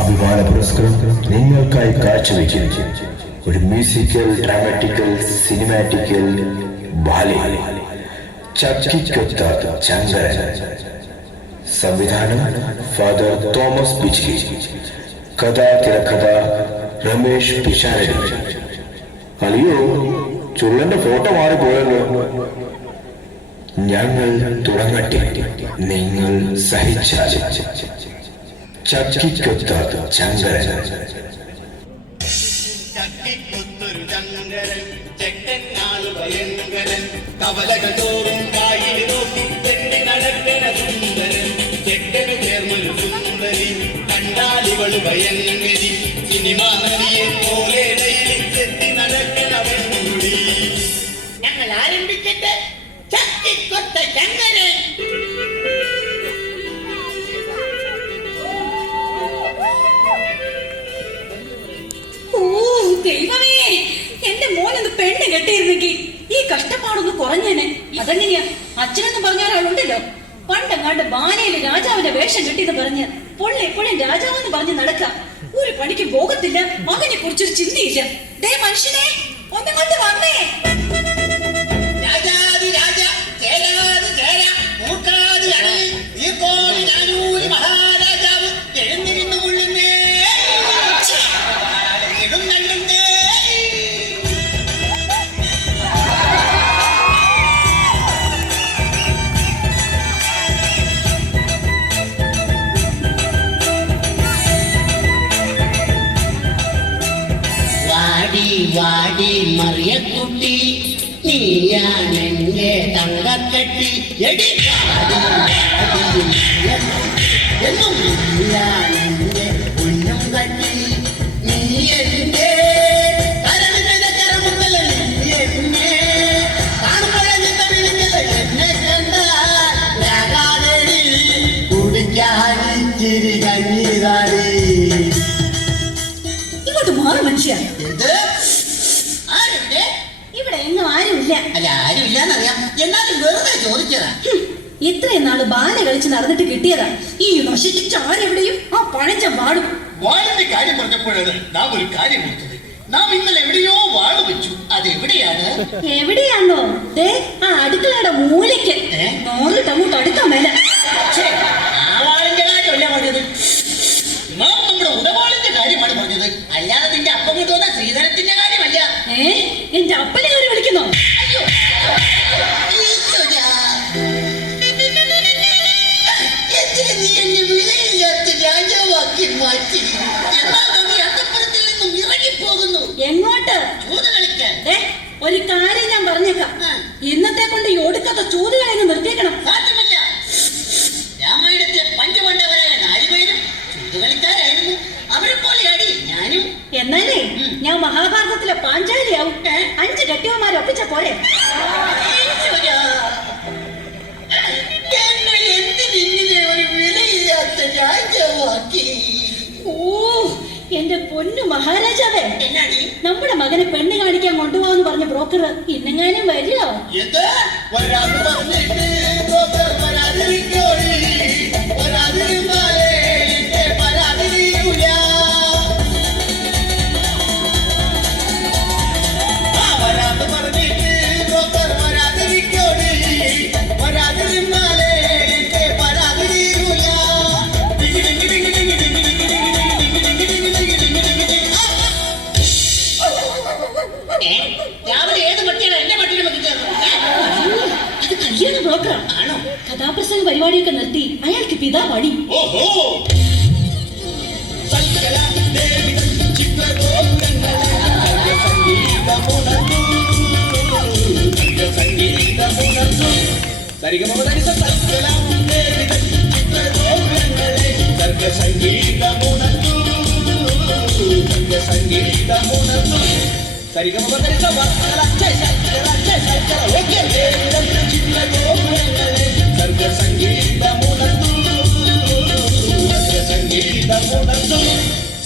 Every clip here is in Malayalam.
അഭിമാന പുരസ്കാരം നിങ്ങൾക്കായി കാഴ്ചവെക്കുന്നു ഒരു മ്യൂസിക്കൽ, ഡ്രാമാറ്റിക്കൽ, സിനിമാറ്റിക്കൽ ബാലെ ചക്കിക്കൊത്ത ചങ്കരൻ. സംവിധാനം ഫാദർ തോമസ് പിച്ചിലി. കഥ തിരക്കഥ രമേശ് പിഷാരടി. അയ്യോ, ചുള്ളന്റെ ഫോട്ടോ മാറിപ്പോയല്ലോ. ഞങ്ങൾ തുടങ്ങട്ടെ, നിങ്ങൾ സഹിച്ചാൽ. ചക്കിക്കൊത്ത ചങ്കരൻ. ചക്കിക്കൊത്തൊരു ചങ്കരൻ, ചെക്കൻ നാളു ഭയങ്കരൻ, കവലകതോറും കായിൽ നോക്കി ചെണ്ടി നടക്കണ സുന്ദരൻ. ചെക്കന് ചേർന്നൊരു സുന്ദരി, കണ്ടാലിവള് ഭയങ്കരി, സിനിമാ നടിയെ പോലെ ചെത്തി നടക്കണ പെൺകുടി. ഞങ്ങൾ ആരംഭിക്കട്ടെ. ചക്കിക്കൊത്ത ചങ്കരൻ. ദൈവമേ, എന്റെ മോനൊന്ന് പെണ്ണ് കെട്ടിയിരുന്നെങ്കിൽ ഈ കഷ്ടപ്പാടൊന്ന് കുറഞ്ഞേനെ. അതെങ്ങനെയാ? അച്ഛനെന്ന് പറഞ്ഞ ഒരാളുണ്ടല്ലോ, പണ്ടെങ്ങാണ്ട് ബാനയില് രാജാവിന്റെ വേഷം കെട്ടിന്ന് പറഞ്ഞ് പൊള്ളി എപ്പോഴും രാജാവെന്ന് പറഞ്ഞ് നടക്കാം. ഒരു പണിക്ക് പോകത്തില്ല, മകനെ കുറിച്ചൊരു ചിന്തയില്ല. ദേ മനുഷ്യനെ, ഒന്നും കൊണ്ട് വന്നേ. മഹാരാജാവ് എഴുന്നിരുന്നു കൊള്ളുന്നേ. ഇതും കണ്ടുണ്ടേ. വാടി വാടി മറിയക്കുട്ടി, നീയാണെന്റെ തങ്കക്കെട്ടി. എടി എന്നും നീയാണെന്റെ പൊന്നും കട്ടി. നീ എന്റെ കരമുത്തല, നീ എന്നെ കാണുമ്പോഴേ നിന്ന വിളിക്കല. എന്നെ കണ്ടാടി കുടിക്കാനിച്ചിരി കഞ്ഞിതാടി. ഇങ്ങോട്ട് മാറി മനുഷ്യ. എന്ത്? ആരുണ്ട് ഇവിടെ എങ്ങും ആരുമില്ല. അല്ല, ആരുമില്ലാന്നറിയാം, എന്നാലും വെറുതെ ചോദിച്ചതാ. ഇത്രയും നാള് ബാല കളിച്ച് നടന്നിട്ട് കിട്ടിയതാ. ഈ നശിച്ച ആരെവിടെയും ആ പഴഞ്ച വാടും. വാളിന്റെ കാര്യം പറഞ്ഞപ്പോഴാണ് നാം ഒരു കാര്യം കൊടുത്തത്. നാം ഇന്നലെ എവിടെയോ വാള് വെച്ചു. അത് എവിടെയാണ്? എവിടെയാണോ? ദേ ആ അടുക്കളയുടെ മൂലയ്ക്ക്. 100 ടങ്ങോട്ട് അടുക്കാൻ മേല. ആ വാളിന്റെ കാര്യമല്ല പറഞ്ഞത്, നാം നമ്മുടെ ഉടവാളിന്റെ കാര്യമാണ് പറഞ്ഞത്. അല്ലാതെ നിന്റെ അപ്പം കൊണ്ടുവന്ന ശ്രീധരത്തിന്റെ കാര്യമല്ല. എന്റെ അപ്പനെ കയറി വിളിക്കുന്നോ? അയ്യോ, നീ എന്നെ വിലയില്ലാത്ത രാജാവാക്കി മാറ്റി. അന്തപ്പുരത്തിൽ നിന്നും ഇറങ്ങിപ്പോകുന്നു. എങ്ങോട്ട്? ചൂത് കളിക്കാൻ. ഒരു കാര്യം ഞാൻ പറഞ്ഞേക്കാം, ഇന്നത്തെ കൊണ്ട് ഈ ഒടുക്കത്തെ ചൂതുകളെ നിർത്തിയേക്കണം. സാധ്യമല്ല. രാമായണത്തിലെ പഞ്ചപാണ്ഡവരായ 4 പേരും ചൂതുകളിക്കാരായിരുന്നു. അവരെ പോലെ അടി ഞാനും. എന്നാലേ ഞാൻ മഹാഭാരതത്തിലെ പാഞ്ചാലിയാവും. 5 കെട്ടിയവന്മാരെ ഒപ്പിച്ച പോരെ. എന്തിനിങ്ങനെ ഒരു വിലയില്ലാത്ത രാജാവാക്കി? ഓ എന്റെ പൊന്നു മഹാരാജാവേ, എന്നാടി നമ്മുടെ മകനെ പെണ്ണ് കാണിക്കാൻ കൊണ്ടുപോകാന്ന് പറഞ്ഞ ബ്രോക്കർ ഇന്നെങ്ങാനും വരില്ലോ? എന്ത്? വരാന്ന് പറഞ്ഞിട്ട് ബ്രോക്കർ വരാതിരിക്കോടി. വരാതിരുന്നാലേ എന്റെ പരാതിരിക്കൂല. വരാന്ന് പറഞ്ഞിട്ട് ബ്രോക്കർ വരാതിരിക്കോടി. വരാതിരുന്നാലേ എന്റെ പരാതിരിക്കൂല. രാവിലെ ഏത് പട്ടിയാണ് എന്റെ പട്ടിനെ പറ്റിച്ചത്? അത് കല്യാണ ബ്രോക്കർ ആണോ? കഥാപ്രസംഗ പരിപാടിയൊക്കെ നിർത്തി അയാൾക്ക് പിതാ പണി. ഓഹോ,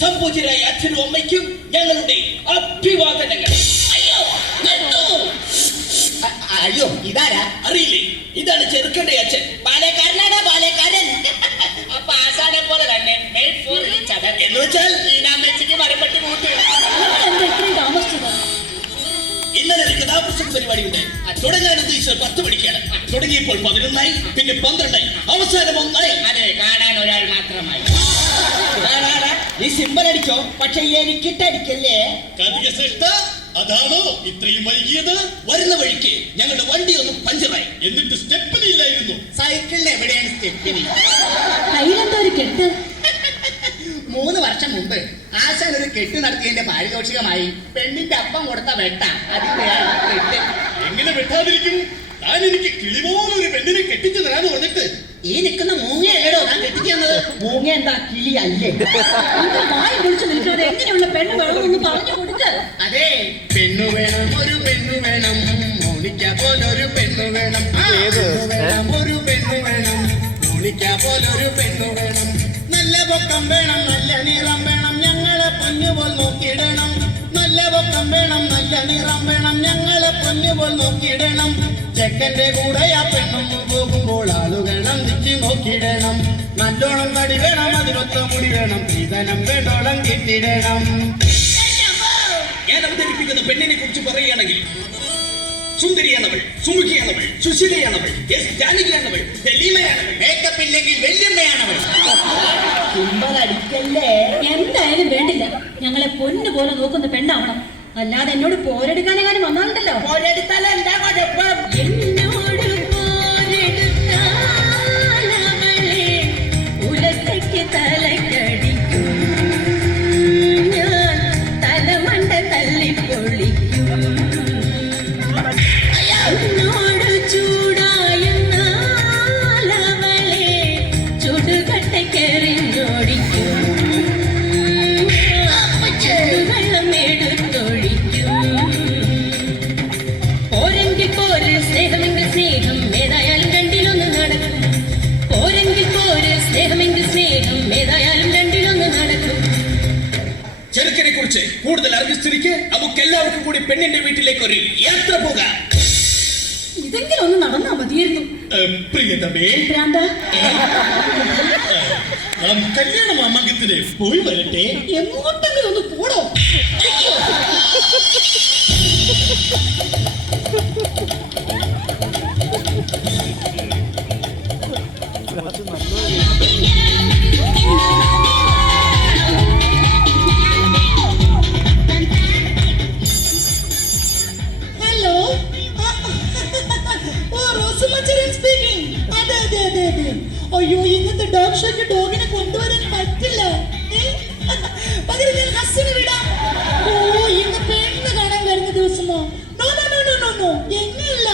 സംപൂജ്യരായ അച്ഛനും അമ്മയ്ക്കും ഞങ്ങളുടെ അഭിവാദനങ്ങൾ. അയ്യോ, ഇതാരാ? അറിയില്ലേ? ഇതാണ് ചെറുക്കന്റെ അച്ഛൻ. പാലക്കാരനാടാ, പാലക്കാരൻ. അപ്പൊ ആസാനെ പോലെ തന്നെ എന്ന് വെച്ചാൽ ഈനാമ്പേച്ചിക്ക് മരപ്പട്ടി കൂട്ട്. എന്താ ഇത്രയും താമസിച്ചത്? ഇന്നലെ ഒരു കഥാപ്രസംഗ പരിപാടിയുണ്ട്. തുടങ്ങാൻ ഉദ്ദേശിച്ചത് 10 മണിക്കാണ്. തുടങ്ങിയപ്പോൾ 11 പിന്നെ 12 അവസാനം 1. അതെ, കാണാൻ ഒരാൾ മാത്രമായി. നീ സിമ്പൽ അടിച്ചോ, പക്ഷെ എനിക്കിട്ടടിക്കല്ലേ. കഥിക ശ്രേഷ്ഠ, അതാണോ ഇത്രയും വൈകിയത്? വരുന്ന വഴിക്ക് ഞങ്ങളുടെ വണ്ടി ഒന്ന് പഞ്ചറായി. എന്നിട്ട് സ്റ്റെപ്പിന് ഇല്ലായിരുന്നു. സൈക്കിളിന് എവിടെയാണ് സ്റ്റെപ്പിനി? കയ്യിലെന്താ ഒരു കെട്ട്? 3 വർഷം മുമ്പ് ആശാൻ ഒരു കെട്ട് നടത്തിയതിന്റെ പാരിതോഷികമായി പെണ്ണിന്റെ അപ്പം കൊടുത്ത വെട്ട. അതിന്റെ കെട്ട് എങ്ങനെ വെട്ടാതിരിക്കും? താൻ എനിക്ക് കിളിപോലൊരു പെണ്ണിനെ കെട്ടിച്ചു തരാന്ന് പറഞ്ഞിട്ട് ഈ നിൽക്കുന്ന മൂങ്ങയല്ലേടോ ഞാൻ കെട്ടിക്കുന്നത്? മൂങ്ങ എന്താ കിളി അല്ലേ? നിങ്ങൾ വായി വിളിച്ചു നിൽക്കാതെ എങ്ങനെയുള്ള പെണ്ണ് വേണമെന്ന് പറഞ്ഞു കൊടുക്ക. അതെ, പെണ്ണു വേണം, ഒരു പെണ്ണു വേണം, മോണിക്ക പോലൊരു പെണ്ണു വേണം. പെണ്ണു വേണം, ഒരു പെണ്ണു വേണം, മോണിക്ക പോലൊരു പെണ്ണു വേണം. നല്ല പൊക്കം വേണം, നല്ല നിറം വേണം, ഞങ്ങളെ പൊന്നുപോൽ നോക്കിയിടണം. നല്ല പൊക്കം വേണം, നല്ല നിറം വേണം, ഞങ്ങളെ പൊന്നുപോൽ നോക്കിയിടണം. ചെക്കന്റെ കൂടെ ആ പെണ്ണും പോകുമ്പോൾ ആളുകളും തിരിച്ചു നോക്കിയിടണം. നല്ലോണം തടി വേണം, അതിനൊത്ത മുടി വേണം, സ്ത്രീധനം വേണ്ടോളം കിട്ടിയിടണം. ഞാൻ അവതരിപ്പിക്കുന്ന പെണ്ണിനെ കുറിച്ച് പറയുകയാണെങ്കിൽ സുന്ദരിയാണവൾ, സുമുഖിയാണവൾ, സുശീലയാണവൾ, ജാനകിയാണവൾ, ദലീമയാണവൾ, മേക്കപ്പ് ഇല്ലെങ്കിൽ വല്യമ്മയാണവൾ. കുമ്പളടിക്കല്ലേ? എന്തായാലും വേണ്ടില്ല, ഞങ്ങളെ പൊന്നു പോലെ നോക്കുന്ന പെണ്ണാവണം. അല്ലാതെ എന്നോട് പോരെടുക്കാനെങ്ങാനും വന്നാലുണ്ടല്ലോ. പോരെടുത്താൽ എന്താ കുഴപ്പം? എന്നോട് പോരെടുക്കാനവളെ ഉലക്കയ്ക്ക് തലക്കടിക്കും, ഞാൻ തലമണ്ട തല്ലിപ്പൊളിക്കും. എന്നോട് ചൂടായെന്നാലവളെ ചുടുകട്ടയ്ക്കെറിഞ്ഞോടിക്കും, വെള്ളമെടുത്തൊഴിക്കും. പോരെങ്കിൽ പോര്, സ്നേഹമെങ്കിൽ സ്നേഹം, ഏതായാലും രണ്ടിലൊന്ന് നടക്കും. പോരെങ്കിൽ പോര്, സ്നേഹമെങ്കിൽ സ്നേഹം, ഏതായാലും രണ്ടിലൊന്ന് നടക്കും. ചെറുക്കനെ കുറിച്ച് കൂടുതൽ അറിഞ്ഞ സ്ഥിതിക്ക് നമുക്ക് എല്ലാവർക്കും കൂടി പെണ്ണിന്റെ വീട്ടിലേക്ക് ഒരു യാത്ര പോകാം. ഇതെങ്കിലും ഒന്ന് നടന്നാ മതിയായിരുന്നു. പ്രിയതമേ, ഭ്രാന്ത, നാം കല്യാണ മാമാങ്കത്തിന് പോയി വരട്ടെ. എങ്ങോട്ടെങ്കിലും ഒന്ന് പോടോ. Hello, speaking. അതെ അതെ അതെ അതെ. അയ്യോ, ഇന്നത്തെ ഡോഗ് ഷോയ്ക്ക് ഡോഗിനെ കൊണ്ടുവരാൻ പറ്റില്ല. പകരം ഞാൻ ഹസ്സിന് വിടാം. ഓ, ഇന്ന് പെണ്ണ് കാണാൻ വരുന്ന ദിവസമോ? No no no no no no, എങ്ങനെയല്ല,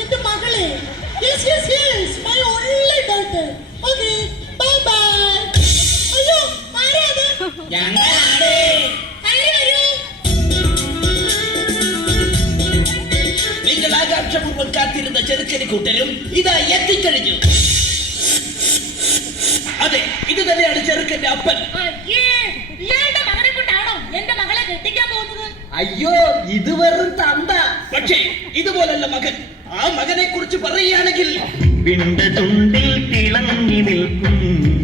എന്റെ മകളെ. Yes yes yes, my only daughter. Okay, bye bye. അയ്യോ, ആരാ അത്? ഞങ്ങളാണ്. ആര് വരൂ? നിങ്ങൾ ആകാംക്ഷപൂർവ്വം കാത്തിരുന്ന ചെറുക്കനെ കൂട്ടരും ഇതാ എത്തിക്കഴിഞ്ഞു. അതെ, ഇത് തന്നെയാണ് ചെറുക്കന്റെ അപ്പൻ. ഇയാളുടെ മകനെ കൊണ്ടാണോ എന്റെ മകളെ കെട്ടിക്കാൻ പോകുന്നത്? അയ്യോ, ഇത് വെറും തന്ത. പക്ഷേ ഇതുപോലല്ല മകൻ. ആ മകനെ കുറിച്ച് പറയുകയാണെങ്കിൽ പിണ്ട ചുണ്ടിൽ തിളങ്ങി നിൽക്കും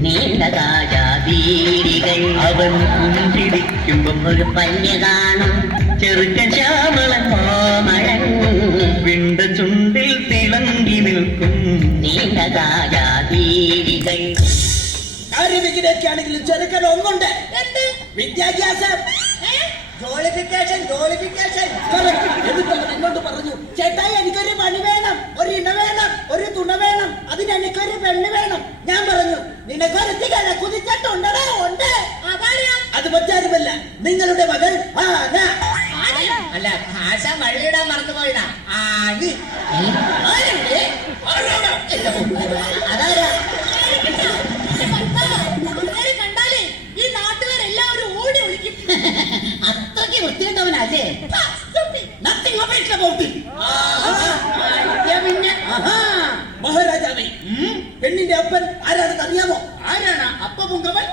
നീണ്ടതാജാതീരികൾ അവൻ പുഞ്ചിരിക്കുമ്പം ഒരു പല്ല് കാണും ചെറുക്കൻ ശ്യാമളൻ കോമളൻ പിണ്ട ചുണ്ടിൽ തിളങ്ങി നിൽക്കും നീണ്ടതാജാതീരികൾ. കാര്യം ഇങ്ങനെയൊക്കെയാണെങ്കിലും ചെറുക്കൻ ഒന്നുണ്ട്. എന്ത്? വിദ്യാഭ്യാസം. ജോളിഫിക്കേഷൻ, ജോളിഫിക്കേഷൻ. എന്നിട്ട് അവൻ എന്നോട് പറഞ്ഞു, ചേട്ടായി എനിക്കൊരു പണി വേണം, ഒരു ഇണ വേണം, ഒരു തുണ വേണം, അതിന് എനിക്കൊരു പെണ്ണ് വേണം. ഞാൻ പറഞ്ഞു, നിനക്കൊരുത്തി കുതിച്ചിട്ടുണ്ടോ? ഉണ്ട്. അത് മറ്റാരുമല്ല, നിങ്ങളുടെ മകൻ ആന. അല്ല, ഭാഷ വഴിയിടാൻ മറന്നുപോയതാ. ആനി. അതാരാ? കണ്ടാലേ ഈ നാട്ടുകാരെല്ലാവരും ഓടി ഒളിക്കും. അത്രയ്ക്ക് വൃത്തിയുണ്ടവനല്ലേ? മഹാരാജാവേ, പെണ്ണിന്റെ അപ്പൻ ആരാണെന്ന് അറിയാമോ? ആരാണ് അപ്പ മുങ്കവൻ?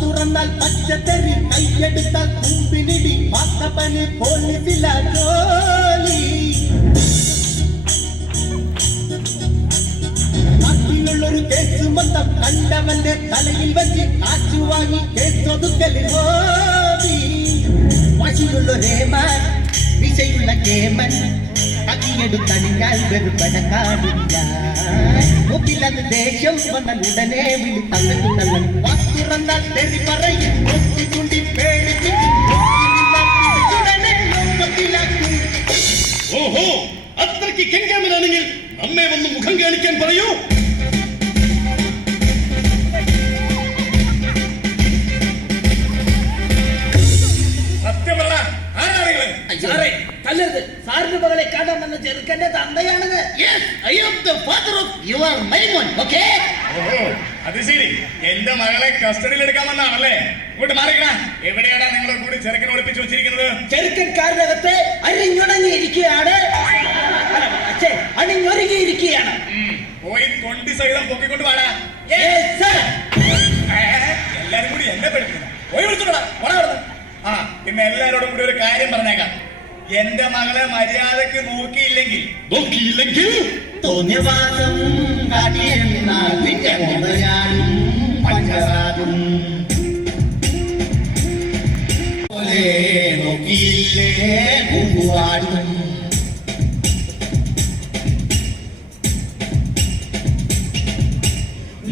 തുറന്നാൽ പച്ചക്കറി, കൈയെടുത്താൽ കുമ്പിനിടി, പാത്തപ്പന് പോലീസില ജോലി. ഉള്ളൊരു കേസ് മൊത്തം കണ്ടവന്റെ തലയിൽ വെച്ച് കാച്ചു വാങ്ങി കേസൊതുക്കലിൽ വാശിയുള്ളൊരേമാൻ വിജയുള്ള കേമൻ അക്കിയെടുത്തണിഞ്ഞാൽ വെറുപടക്കാടില്ല മുക്കിലത് ദേഷ്യം വന്നാൽ ഉടനെ വിളി തള്ളുന്നല്ല വാക്കുറന്നാൽ തെറി പറയും ഒത്തുചുണ്ടി പേടിപ്പിക്കും ഓഹോ, അത്രയ്ക്ക് കെങ്കാമനാണെങ്കിൽ നമ്മെ വന്ന് മുഖം കാണിക്കാൻ പറയൂ. സത്യമല്ല, ആരാണെങ്കിലും കല്ലരുത്. സാറിന്റെ മകളെ കാണാൻ വന്ന ചെറുക്കന്റെ തന്തയാണിത്. അത് ശരി, എന്റെ മകളെ കസ്റ്റഡിയിൽ എടുക്കാമെന്നാണല്ലേ? ഇങ്ങോട്ട് മാറിക്കണ. എവിടെയാണ് നിങ്ങളെ കൂടി ചെറുക്കനെ ഒളിപ്പിച്ചു വെച്ചിരിക്കുന്നത്? ചെറുക്കൻ കാറിനകത്ത് അണിഞ്ഞൊടങ്ങിയിരിക്കുകയാണ്. അണിഞ്ഞൊരുങ്ങിയിരിക്കുകയാണ്. പോയി തൊണ്ടി സഹിതം പൊക്കിക്കൊണ്ട് പാടാ. എല്ലാരും കൂടി എന്നെ പഠിപ്പിക്കുന്നു. പോയി വിളിച്ചോടാ. ആ, പിന്നെ എല്ലാരോടും കൂടി ഒരു കാര്യം പറഞ്ഞേക്കാം. എന്റെ മകളെ മര്യാദക്ക് നോക്കിയില്ലെങ്കിൽ തോന്നിയവാസം കാട്ടിയെന്നാൽ നിന്റെ മുതലാലും പഞ്ചറാകും പോലെ നോക്കിയില്ലേ കുമ്പുവാടും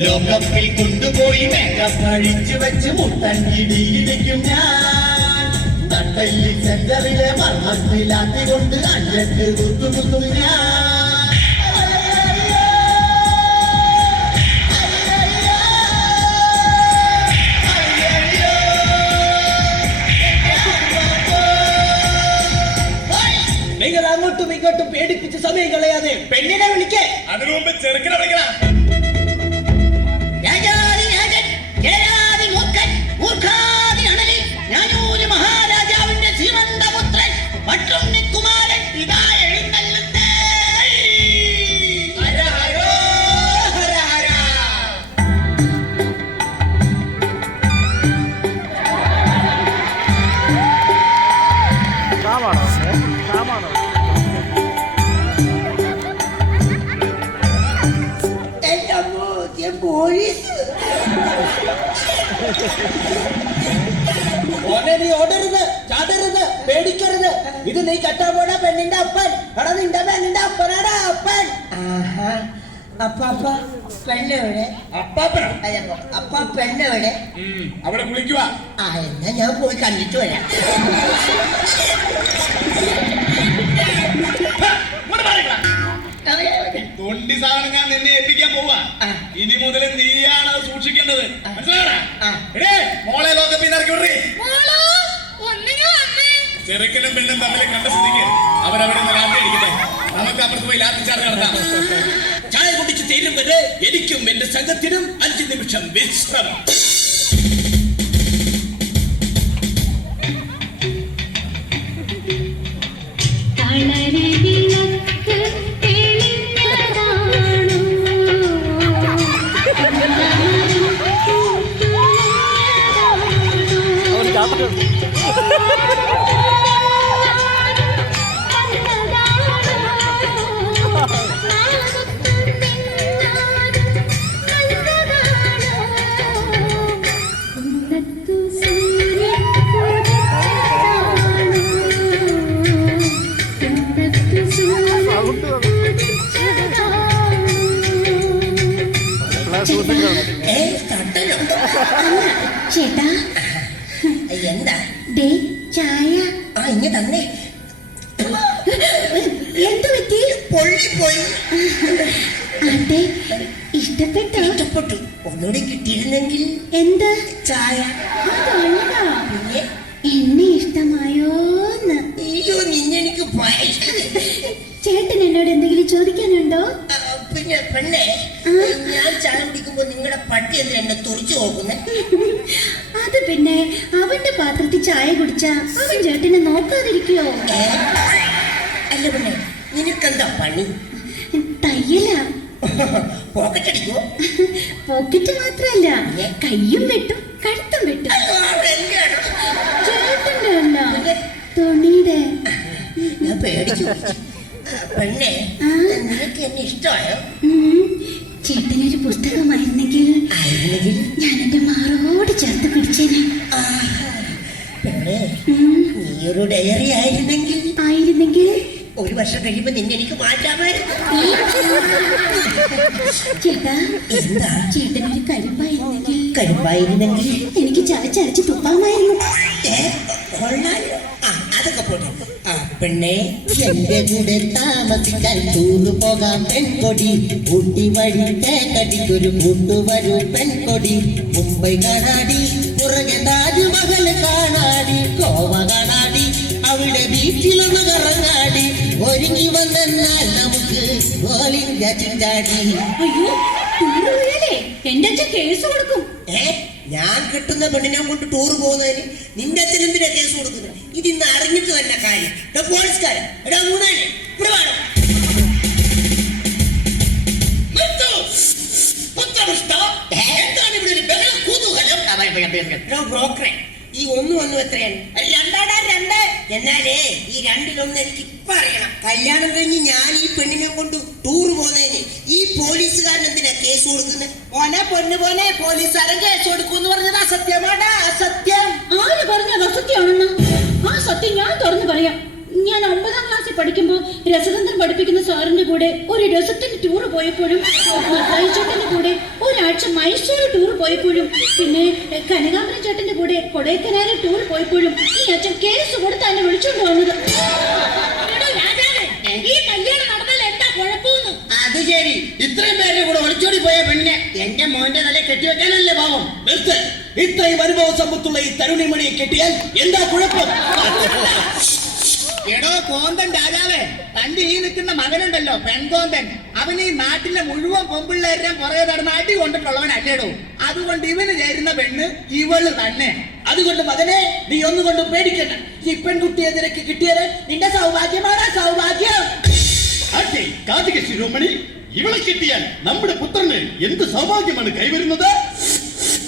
ലോകപ്പിൽ കൊണ്ടുപോയി മേക്കപ്പ് അഴിച്ചു വെച്ച് മുട്ടൻകിടിയിരിക്കും ഞാൻ തട്ടയിൽ സെന്ററിലെ മർമ്മത്തിലാത്തി കൊണ്ട് അഞ്ചെട്ട് കുത്തുകുത്തും ഞാൻ നിങ്ങൾ അങ്ങോട്ടും ഇങ്ങോട്ടും പേടിപ്പിച്ച് സമയം കളയാതെ പെണ്ണിനെ വിളിക്കേ. അതിനു മുമ്പ് ചെറുക്കനെ വിളിക്കണം. മഹാരാജാവിന്റെ ശ്രീമന്തപുത്രൻ കുമാരൻ ഇതാ എഴുന്നള്ളുന്നേ. ഹര ഹരോ ഹര ഹര. ഓനെ നീ ഓടരുത്, ചാടരുത്, പേടിക്കരുത്. ഇത് നീ കെട്ടാൻ പോണ പെണ്ണിന്റെ അപ്പൻ. എടാ നിന്റെ പെണ്ണിന്റെ അപ്പനാടാ അപ്പൻ. അപ്പാപ്പ പെണ്ണെവിടെ? അപ്പാപ്പനോ? അപ്പ പെണ്ണെവിടെ? അവിടെ കുളിക്കുക. ആ, എന്നാ ഞാൻ പോയി കണ്ടിട്ട് വരാം. തൊണ്ടി സാധനം ഞാൻ നിന്നെ ഏൽപ്പിക്കാൻ പോവാ. ഇനി മുതൽ നീയാണ് അത് സൂക്ഷിക്കേണ്ടത്. മനസ്സിലാണേ? മോളെ ലോകപ്പിൽ ഇറക്കി വിടേ. ചെറുക്കനും പെണ്ണും തമ്മിൽ കണ്ട സ്ഥിതിക്ക് അവരവിടെ നിന്ന് ലാത്തി അടിക്കട്ടെ. നമുക്ക് അപ്പുറത്ത് പോയി ലാത്തി ചാർജ് നടത്താം. ചായ കുടിച്ച് തീരും വരെ എനിക്കും എന്റെ സംഘത്തിനും 5 നിമിഷം വിശ്രമം. ചേട്ടാ എന്താ ദേ ചായ. ആ ഇങ്ങ തന്നെ. എന്ത് പറ്റി? പൊള്ളിപ്പോയി. അതെ, ഇഷ്ടപ്പെട്ടോ? ഇഷ്ടപ്പെട്ടു. ഒന്നുകൂടി കിട്ടിയിരുന്നെങ്കിൽ. എന്താ? ചായ. അതല്ല, പിന്നെ എന്നെ ഇഷ്ടമായോന്ന്. അയ്യോ, നിന്നെനിക്ക് ചേട്ടൻ എന്നോട് എന്തെങ്കിലും ചോദിക്കാനുണ്ടോ? പിന്നെ പെണ്ണെ, ഞാൻ ചായ കുടിക്കുമ്പോ നിങ്ങളുടെ പട്ടി എന്തിനാ എന്നെ തുറച്ചു നോക്കുന്നേ? അത് പിന്നെ അവന്റെ പാത്രത്തിൽ ചായ കുടിച്ചാ അവൻ ചേട്ടനെ നോക്കാതിരിക്കോ? അല്ല പെണ്ണെ, നിനക്കെന്താ പണി? തയ്യലാ. പോക്കറ്റ് അടിക്കോ? പോക്കറ്റ് മാത്രല്ല, കയ്യും വെട്ടും കഴുത്തും വെട്ടും. ചേട്ടന്റെ അല്ല, തുണിയുടെ. ഞാൻ പേടിച്ചു. പെണ്ണെ, നിനക്ക് എന്നെ ഇഷ്ടമായോ? ചേട്ടനൊരു പുസ്തകമായിരുന്നെങ്കിൽ ഞാൻ എന്റെ മാറോട് ചേർത്ത് പിടിച്ചേനെ. പെണ്ണേ, നീയൊരു ഡയറി ആയിരുന്നെങ്കിൽ ഒരു വർഷം കഴിയുമ്പോ നിന്നെ എനിക്ക് മാറ്റാമായിരുന്നു. ചേട്ടാ, എന്താ? ചേട്ടനൊരു കരുമ്പായിരുന്നെങ്കിൽ എനിക്ക് ചവച്ചരച്ച് തുപ്പാമായിരുന്നു. കൊള്ളാലോ. അതൊക്കെ പോട്ടെ. പെണ്ണെ, എന്റെ കൂടെ താമസിക്കാൻ ടൂറ് പോകാം പെൺകൊടി. ഊട്ടി വഴി തേക്കടിക്കൊരു കൂട്ടുവരൂ പെൺകൊടി. മുംബൈ കാണാടി, പുറകെ താജ്മഹൽ കാണാടി. ഗോവ കാണാടി, അവിടെ ബീച്ചിലൊന്ന് കറങ്ങാടി. ഒരുങ്ങി വന്നാൽ നമുക്ക് ഗോലിന്റെ ചിന്താടി. അയ്യോ, ടൂറ് പോയാലേ എന്റെ അച്ഛൻ കേസ് കൊടുക്കും. ഞാൻ കിട്ടുന്ന പെണ്ണിനെ കൊണ്ട് ടൂർ പോകുന്നതിന് നിന്റെ അച്ഛൻ എന്തിനാ കേസ് കൊടുക്കുന്നത്? ഇതിന്ന് അറിഞ്ഞിട്ട് തന്നെ കാര്യം. പോലീസുകാരൻ എടാ മൂന്നാല് ഇവിടെ വേണം. എന്താണ് ഇവിടെ ഒരു ബഹള കുതൂഹലം? ബ്രോക്കറെ, ഈ ഒന്നും എത്രയാണ്? രണ്ടാടാ രണ്ട്. എന്നാലേ ഈ രണ്ടിലൊന്ന് എനിക്ക് ഇപ്പൊ അറിയണം. കല്യാണം കഴിഞ്ഞ് ഞാൻ ഈ പെണ്ണിനെ കൊണ്ട് ടൂർ പോകുന്നതിന് ഈ പോലീസുകാരൻ എന്തിനാ കേസ് കൊടുക്കുന്നത്? പൊന്നെ പോലീസുകാരൻ കേസ് കൊടുക്കൂന്ന് പറഞ്ഞത് അസത്യമാടാ, അസത്യം. ആര് പറഞ്ഞത് അസത്യമാണെന്ന്? ആ സത്യം ഞാൻ തുറന്നു പറയാം. ഞാൻ 9ാം ക്ലാസ്സിൽ പഠിക്കുമ്പോ രസതന്ത്രം പഠിപ്പിക്കുന്ന സാറിന്റെ കൂടെ ഒരു രസത്തിന്റെ ടൂർ പോയപ്പോഴും, ചേട്ടന്റെ കൂടെ ഒരാഴ്ച മൈസൂർ ടൂർ പോയപ്പോഴും, പിന്നെ കനകാമരൻ ചേട്ടന്റെ കൂടെ കൊടൈക്കനാലിൽ ടൂർ പോയപ്പോഴും ഈ അച്ഛൻ കേസ് കൊടുത്ത് എന്നെ വിളിച്ചോണ്ട് വന്നത്. ഈ കല്യാണം നടന്നാൽ എന്താ കുഴപ്പമെന്ന്? അത് ശരി, ഇത്രയും പേരുടെ കൂടെ ഒളിച്ചോടി പോയ പെണ്ണിനെ എന്റെ മോന്റെ തല കെട്ടിവെക്കാനല്ലേ പാവം? ഇത്രയും അനുഭവ സമ്പത്തുള്ള ഈ തരുണിമണിയെ കെട്ടിയാൽ എന്താ കുഴപ്പം? എടോ കോന്തൻ രാജാവേ, തന്റെ ഈ നിൽക്കുന്ന മകനുണ്ടല്ലോ പെൺകോന്തൻ, അവൻ ഈ നാട്ടിലെ മുഴുവൻ പെമ്പിള്ളേരെ പുറകെ നടന്ന് അടി കൊണ്ടിട്ടുള്ളവൻ അല്ലേടോ. അതുകൊണ്ട് ഇവന് ചേരുന്ന പെണ്ണ് ഇവള് തന്നെ. അതുകൊണ്ട് മകനെ, നീ ഒന്നുകൊണ്ട് പേടിക്കണ്ട. ഈ പെൺകുട്ടിയെ നിനക്ക് കിട്ടിയത് നിന്റെ സൗഭാഗ്യമാണ്, സൗഭാഗ്യം. കാർത്തിക ശിരോമണി, ഇവളെ കിട്ടിയാൽ നമ്മുടെ പുത്രന് എന്ത് സൗഭാഗ്യമാണ് കൈവരുന്നത്?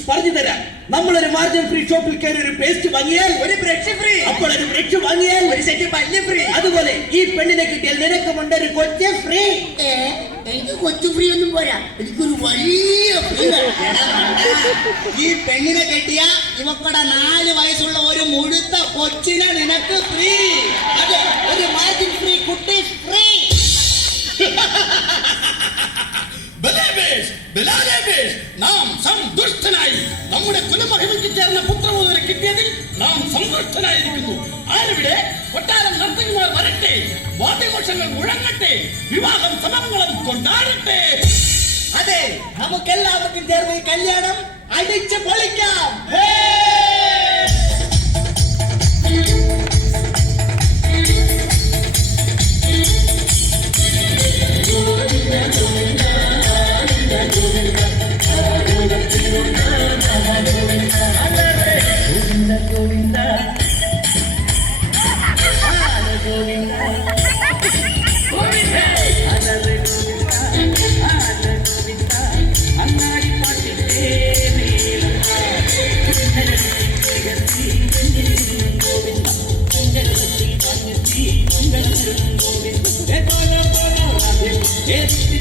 പറഞ്ഞു തരാം. നമ്മളൊരു മാർജിൻ ഫ്രീ ഷോപ്പിൽ കയറി ഒരു പേസ്റ്റ് വാങ്ങിയാൽ ഒരു ബ്രഷ് ഫ്രീ. അപ്പോൾ ഒരു ബ്രഷ് വാങ്ങിയാൽ ഒരു സെറ്റ് പല്ല് ഫ്രീ. അതുപോലെ ഈ പെണ്ണിനെ കിട്ടിയാൽ നിനക്കുമുണ്ട് ഒരു കൊച്ചു ഫ്രീ. എനിക്ക് കൊച്ചു ഫ്രീ ഒന്നും പോരാ, എനിക്കൊരു വലിയ ഫ്രീ. ഈ പെണ്ണിനെ കെട്ടിയ ഇവക്കടെ 4 വയസ്സുള്ള ഒരു മുഴുത്ത കൊച്ചിനെ നിനക്ക് ഫ്രീ. അതെ, ഒരു മാർജിൻ ഫ്രീ കുട്ടി ഫ്രീ. നാം സന്തുഷ്ടനായി. നമ്മുടെ കുലമഹിമയ്ക്ക് ചേർന്ന പുത്രവധുവിനെ കിട്ടിയതിൽ നാം സന്തുഷ്ടനായിരിക്കുന്നു. ആരവിടെ? കൊട്ടാരം നർത്തകിമാർ വരട്ടെ, വാദ്യഘോഷങ്ങൾ മുഴങ്ങട്ടെ, വിവാഹം സമങ്ങളും കൊണ്ടാടട്ടെ. അതെ, നമുക്കെല്ലാവർക്കും ചേർന്ന് ഈ കല്യാണം അടിച്ച് പൊളിക്കാം. It's